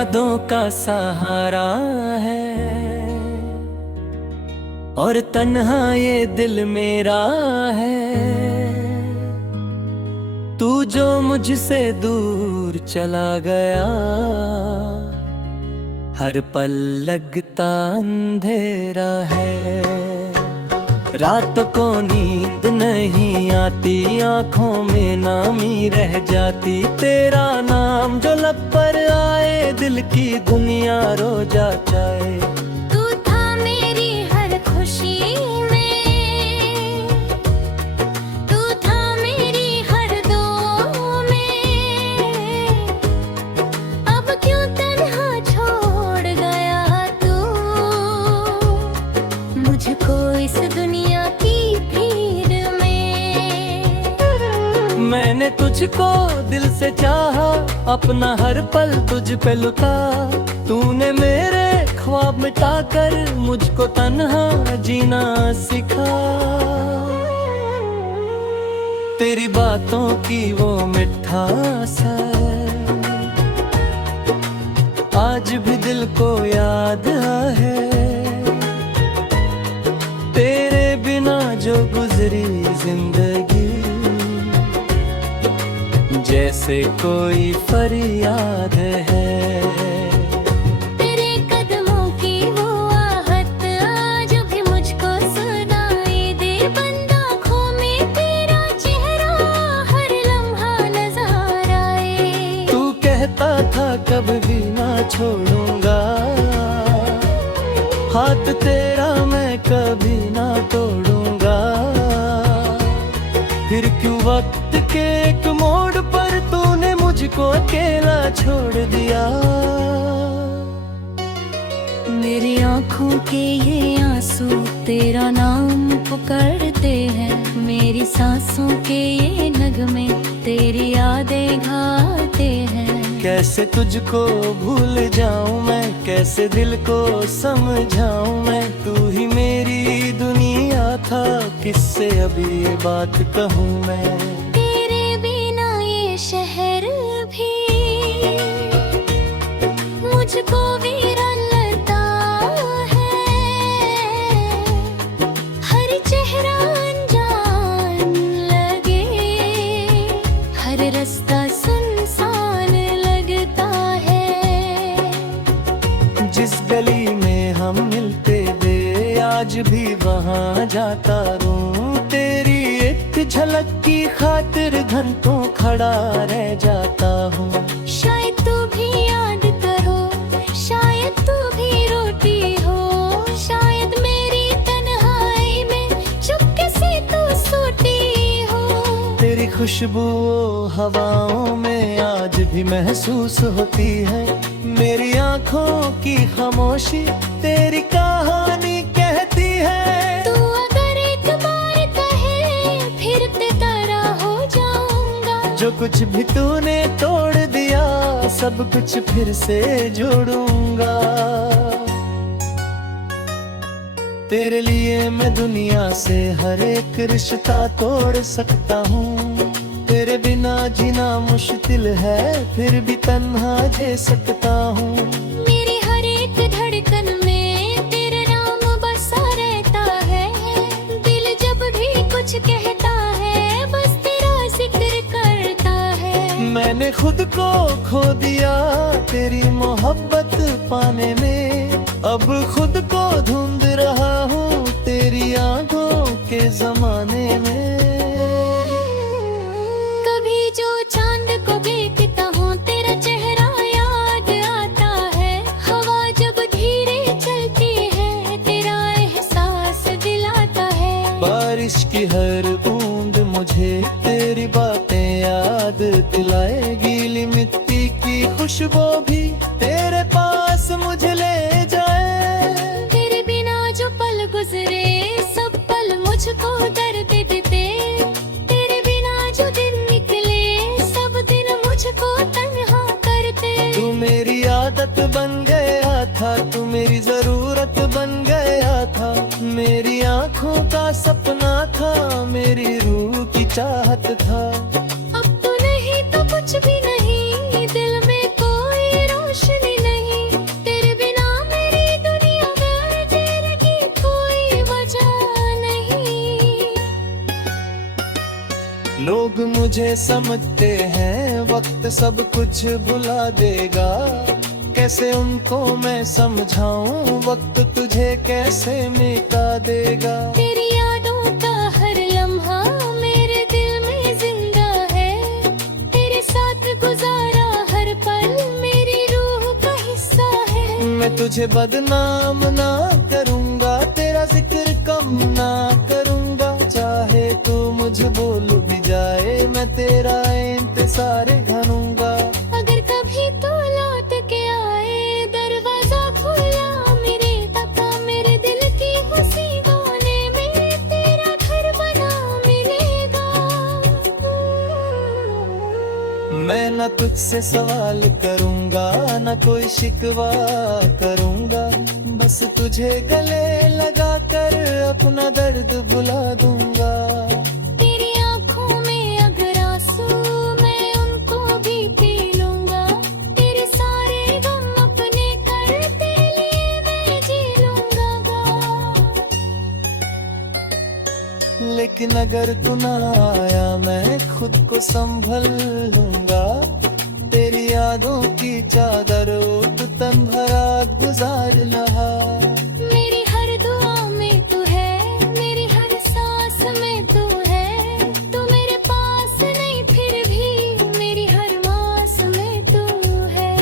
यादों का सहारा है और तन्हा ये दिल मेरा है। तू जो मुझसे दूर चला गया, हर पल लगता अंधेरा है। रात को नींद नहीं आती, आंखों में नामी रह जाती। तेरा नाम जो लब पर आए, दिल की दुनिया रो जा जाए। तू था मेरी हर खुशी में, तू था मेरी हर दो में। अब क्यों तन्हा छोड़ गया तू मुझको इस दुनिया की भीड़ में। मैंने तुझको दिल से चाहा, अपना हर पल तुझ पे लुटा। तूने मेरे ख्वाब मिटाकर मुझको तन्हा जीना सिखा। तेरी बातों की वो मिठास है, आज भी दिल को याद है। तेरे बिना जो गुजरी जिंदगी, जैसे कोई फरियाद है। तेरे कदमों की वो आहट आज भी मुझको सुनाई दे। बंद आँखों में तेरा चेहरा हर लम्हा नजर आए। तू कहता था कभी भी ना छोड़ूंगा, हाथ तेरा मैं कभी ना तोड़ूंगा। फिर क्यों वक्त के एक मोड़ पर तूने मुझको अकेला छोड़ दिया। मेरी आँखों के ये आंसू तेरा नाम पुकारते हैं। मेरी सांसों के ये नगमे तेरी यादें गाते हैं। कैसे तुझको भूल जाऊं मैं, कैसे दिल को समझाऊं मैं। तू ही मेरी दुनिया था, किससे अभी ये बात कहूं मैं। तेरे बिना ये शहर भी मुझको वीरान लगता है। हर चेहरा अनजान लगे, हर रास्ता सुनसान लगता है। जिस गली में हम मिलते थे, आज भी वहाँ जाता रहूं। तेरी एक झलक की खातिर घंटों खड़ा रह जाता हूँ। शायद तू भी याद करो, शायद तू भी रोती हो। शायद मेरी तन्हाई में चुपके से तू सोती हो। तेरी खुशबू हवाओं में आज भी महसूस होती है। मेरी आंखों की खामोशी तेरी कहानी कहती है। तू अगर एक बार कहे, फिर तेरा हो जाऊंगा। जो कुछ भी तूने तोड़ दिया, सब कुछ फिर से जोड़ूंगा। तेरे लिए मैं दुनिया से हर एक रिश्ता तोड़ सकता हूँ। तेरे बिना जीना मुश्किल है, फिर भी तन्हा जी सकता हूँ। मेरी हर एक धड़कन में तेरा नाम बसा रहता है। दिल जब भी कुछ कहता है, बस तेरा जिक्र करता है। मैंने खुद को खो दिया तेरी मोहब्बत पाने में। अब खुद को ढूंढ रहा हूँ तेरी आंखों के जमाने में। कभी जो चांद को देखता हूँ, तेरा चेहरा याद आता है। हवा जब धीरे चलती है, तेरा एहसास दिलाता है। बारिश की हर बूंद मुझे तेरी बातें याद दिलाए। गीली मिट्टी की खुशबू भी तेरे पास मुझे ले जाए। तेरे बिना जो पल गुजरे, सब पल मुझको दर्द देते। तेरे बिना जो दिन निकले, सब दिन मुझको तन्हा करते। तू मेरी आदत बन गया था, तू मेरी जरूरत बन गया था। मेरी आंखों का सपना था, मेरी रूह की चाहत था। अब तो नहीं तो कुछ भी नहीं, दिल में कोई रोशनी नहीं। लोग मुझे समझते हैं वक्त सब कुछ भुला देगा, कैसे उनको मैं समझाऊं वक्त तुझे कैसे मिटा देगा। तेरी यादों का हर लम्हा मेरे दिल में जिंदा है, तेरे साथ गुजारा हर पल मेरी रूह का हिस्सा है। मैं तुझे बदनाम ना करूंगा, तेरा जिक्र कम ना करूंगा, चाहे तू मुझे बोल भी जाए मैं तेरा इंतजार करूंगा। अगर कभी तो लौट के आए दरवाजा खुला मेरे तक, मेरे दिल की उसी कोने में तेरा घर बना मिलेगा। मैं न तुझसे सवाल करूंगा न कोई शिकवा करूंगा, बस तुझे गले लगा कर अपना दर्द भुला दूंगा। तेरी आंखों में अगर आंसू मैं उनको भी पी लूंगा, तेरे सारे गम अपने कर तेरे लिए मैं जी लूंगा। लेकिन अगर तू ना आया मैं खुद को संभल लूंगा, तेरी यादों की चादर उठ तन भरा गुजार लहा। मेरी हर दुआ में तू है, मेरी हर सांस में तू है, तू मेरे पास नहीं फिर भी मेरी हर मास में तू है।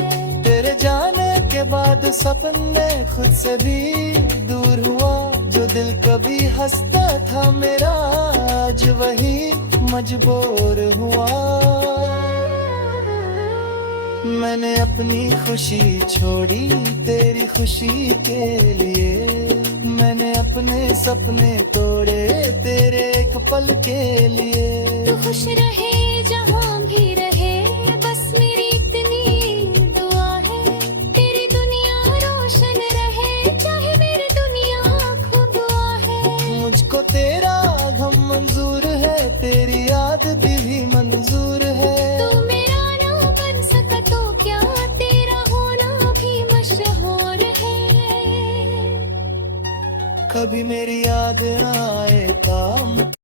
तेरे जाने के बाद सपने खुद से भी दूर हुआ, जो दिल कभी हंसता था मेरा आज वही मजबूर हुआ। मैंने अपनी खुशी छोड़ी तेरी खुशी के लिए, मैंने अपने सपने तोड़े तेरे एक पल के लिए। तू खुश रहे जहाँ भी रहे बस मेरी इतनी दुआ है, तेरी दुनिया रोशन रहे चाहे मेरी दुनिया खुदा है। मुझको तेरा गम मंजूर है, तेरी याद भी मंजूर है। तू मेरा ना बन सका तो क्या तेरा होना भी मशहूर है। कभी मेरी याद आए काम